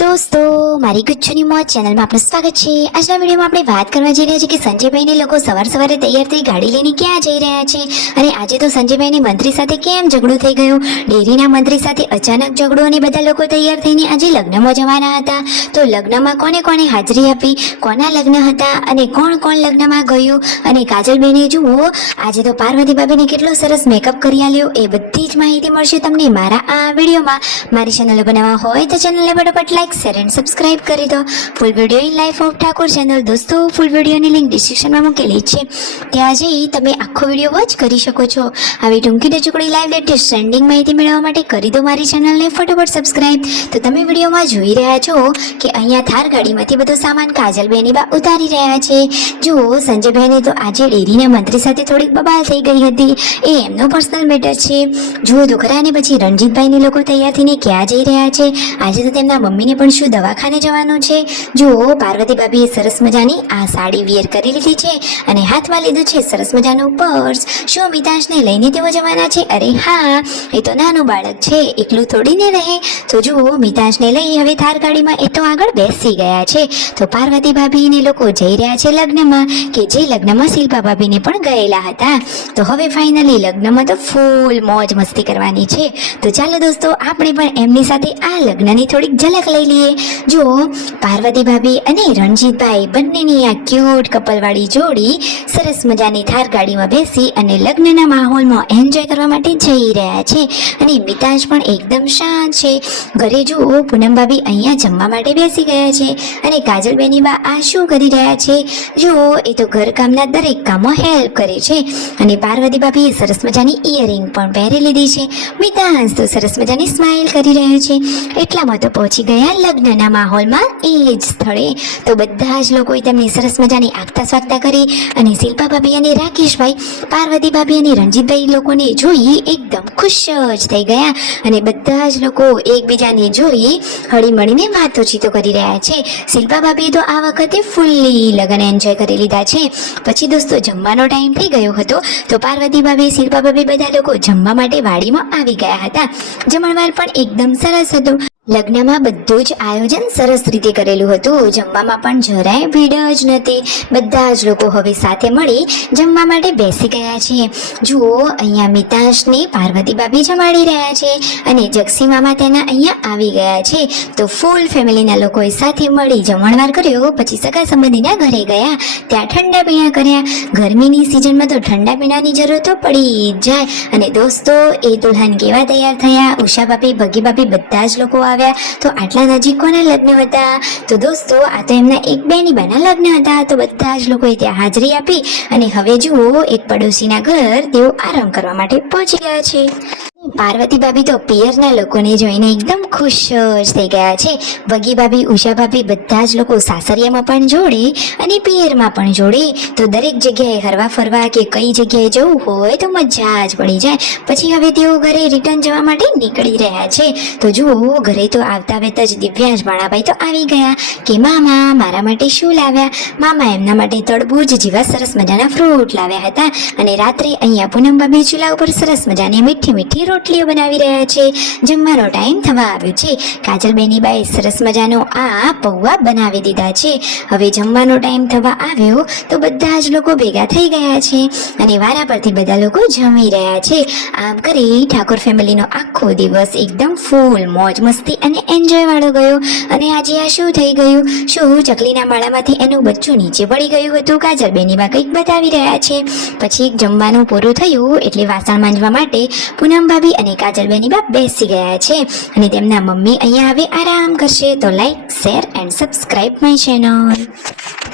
દોસ્તો મારી ગુચ્છુની મોજ ચેનલમાં આપનું સ્વાગત છે। આજના વિડીયોમાં આપણે વાત કરવા જઈ રહ્યા છીએ કે સંજયભાઈને લોકો સવારે તૈયાર થઈ ગાડી લઈને ક્યાં જઈ રહ્યા છે અને આજે તો સંજયભાઈને મંત્રી સાથે કેમ ઝઘડો થઈ ગયો, ડેરીના મંત્રી સાથે અચાનક ઝઘડો અને બધા લોકો તૈયાર થઈને આજે લગ્નમાં જવાના હતા। તો લગ્નમાં કોને કોને હાજરી આપી, કોના લગ્ન હતા અને કોણ કોણ લગ્નમાં ગયું અને કાજલબેને જુઓ આજે તો પાર્વતી ભાભીને કેટલો સરસ મેકઅપ કરી આલ્યો, એ બધી જ માહિતી મળશે તમને મારા આ વિડીયોમાં। મારી ચેનલ બનાવવા હોય તો ચેનલને ફટાફટ લાઈક શેર એન્ડ સબસ્ક્રાઇબ કરી દો। Full video in life of Thakor channel દોસ્તો ફૂલ વિડીયોની લિંક ડિસ્ક્રિપ્શનમાં મૂકેલી છે, ત્યાં જઈ તમે આખો વિડીયો વોચ કરી શકો છો। આવી ટૂંકી ટચુકડી લાઈવ લેટેસ્ટ ટ્રેન્ડિંગ માહિતી મેળવવા માટે કરી દો મારી ચેનલને ફટાફટ સબસ્ક્રાઇબ। તો તમે વિડીયોમાં જોઈ રહ્યા છો કે અહીંયા થાર ગાડીમાંથી બધો સામાન કાજલબેની બા ઉતારી રહ્યા છે। જુઓ સંજયભાઈને તો આજે ડેરીના મંત્રી સાથે થોડીક બબાલ થઈ ગઈ હતી, એ એમનો પર્સનલ મેટર છે। જુઓ તો ખરા, અને પછી રણજીતભાઈને લોકો તૈયાર થઈને ક્યાં જઈ રહ્યા છે, આજે તો તેમના મમ્મીને પણ શું દવાખાને જવાનું છે। જુઓ પાર્વતી ભાભીએ સરસ મજાની આ સાડી વિયર કરી લીધી છે અને હાથમાં લીધું છે સરસ મજાનું પર્સ। શું મિતાંશને લઈને તેઓ જવાના છે? અરે હા, એ તો નાનું બાળક છે, એકલું થોડીને રહે। તો જુઓ મિતાંશને લઈ હવે થાર ગાડીમાં એ તો આગળ બેસી ગયા છે। તો પાર્વતી ભાભીને લોકો જઈ રહ્યા છે લગ્નમાં, કે જે લગ્નમાં શિલ્પા ભાભીને પણ ગયેલા હતા। તો હવે ફાઇનલી લગ્નમાં તો ફૂલ મોજ મસ્તી કરવાની છે। તો ચાલો દોસ્તો આપણે પણ એમની સાથે આ લગ્નની થોડીક ઝલક લઈ લઈએ। જુઓ પાર્વતી ભાભી અને રણજીતભાઈ બંનેની આ ક્યુટ કપલવાળી જોડી સરસ મજાની થાર ગાડીમાં બેસી અને લગ્નના માહોલમાં એન્જોય કરવા માટે જઈ રહ્યા છે અને મિતાંશ પણ એકદમ શાંત છે। ઘરે જુઓ પૂનમ ભાભી અહીંયા જમવા માટે બેસી ગયા છે અને કાજલબેની બા આ શું કરી રહ્યા છે? જુઓ એ તો ઘરકામના દરેક કામો હેલ્પ કરે છે અને પાર્વતી ભાભીએ સરસ મજાની ઇયરિંગ પણ પહેરી લીધી છે। મિતાંશ તો સરસ મજાની સ્માઇલ કરી રહ્યો છે। એટલામાં તો પહોંચી ગયા લગ્નના માહોલમાં એ જ સ્થળે। તો બધા જ લોકોએ તેમની સરસ મજાની આગતા સ્વાગતા કરી અને શિલ્પા ભાભી અને રાકેશભાઈ પાર્વતી ભાભી અને રણજીતભાઈ લોકોને જોઈ એકદમ ખુશ જ થઈ ગયા અને બધા જ લોકો એકબીજાને જોઈ હળી મળીને વાતોચીતો કરી રહ્યા છે। શિલ્પા ભાભીએ તો આ વખતે ફૂલ્લી લગ્ન એન્જોય કરી લીધા છે। પછી દોસ્તો જમવાનો ટાઈમ થઈ ગયો હતો, તો પાર્વતી ભાભી શિલ્પા ભાભી બધા લોકો જમવા માટે વાડીમાં આવી ગયા હતા। જમણવાર પણ એકદમ સરસ હતું। લગ્નમાં બધું જ આયોજન સરસ રીતે કરેલું હતું, જમવામાં પણ જરાય ભીડ જ નથી। બધા જ લોકો હવે સાથે મળી જમવા માટે બેસી ગયા છે। જુઓ અહીંયા મિતાંશને પાર્વતી ભાભી જમાડી રહ્યા છે અને જગસી મામા તેના અહીંયા આવી ગયા છે। તો ફૂલ ફેમિલીના લોકોએ સાથે મળી જમણવાર કર્યો, પછી સગા સંબંધીના ઘરે ગયા, ત્યાં ઠંડા પીણા કર્યા। ગરમીની સિઝનમાં તો ઠંડા પીણાની જરૂર તો પડી જ જાય। અને દોસ્તો એ દુલ્હન કેવા તૈયાર થયા, ઉષા ભાભી ભગી ભાભી બધા જ લોકો તો આટલા નજીક કોના લગ્ન હતા? તો દોસ્તો આ તો એમના એક બેની બાના લગ્ન હતા। તો બધા જ લોકોએ ત્યાં હાજરી આપી અને હવે જુઓ એક પડોશીના ઘર તેઓ આરામ કરવા માટે પહોંચી ગયા છે। પાર્વતી ભાભી તો પિયરના લોકોને જોઈને એકદમ ખુશ જ થઈ ગયા છે। ભગી ભાભી ઉષા ભાભી બધા જ લોકો સાસરિયામાં પણ જોડે અને પિયરમાં પણ જોડે। તો દરેક જગ્યાએ હરવા ફરવા કે કઈ જગ્યાએ જવું હોય તો મજા જ પડી જાય। પછી હવે તેઓ ઘરે રિટર્ન જવા માટે નીકળી રહ્યા છે। તો જુઓ ઘરે તો આવતા વેત જ દિવ્યાંશ ભાણાભાઈ તો આવી ગયા કે મામા મારા માટે શું લાવ્યા? મામા એમના માટે તરબૂચ જેવા સરસ મજાના ફ્રૂટ લાવ્યા હતા અને રાત્રે અહીંયા પૂનમ ભાભી ચૂલા ઉપર સરસ મજાની મીઠી મીઠી રોટલીઓ બનાવી રહ્યા છે। જમવાનો ટાઈમ થવા આવ્યો છે, કાજલબેની બાએ સરસ મજાનો આ પૌવા બનાવી દીધા છે। હવે જમવાનો ટાઈમ થવા આવ્યો તો બધા જ લોકો ભેગા થઈ ગયા છે અને વારા પરથી બધા લોકો જમી રહ્યા છે। આમ કરી ઠાકોર ફેમિલીનો આખો દિવસ એકદમ ફૂલ મોજ મસ્તી અને એન્જોય વાળો ગયો। અને આજે આ શું થઈ ગયું? શું ચકલીના માળામાંથી એનું બચ્ચું નીચે પડી ગયું હતું? કાજલબેની બા કંઈક બતાવી રહ્યા છે। પછી જમવાનું પૂરું થયું એટલે વાસણ માંજવા માટે પૂનમ ભાભી અને કાજલબેની બા બેસી ગયા છે અને તેમના મમ્મી અહીંયા હવે આરામ કરશે। તો like share and subscribe my channel.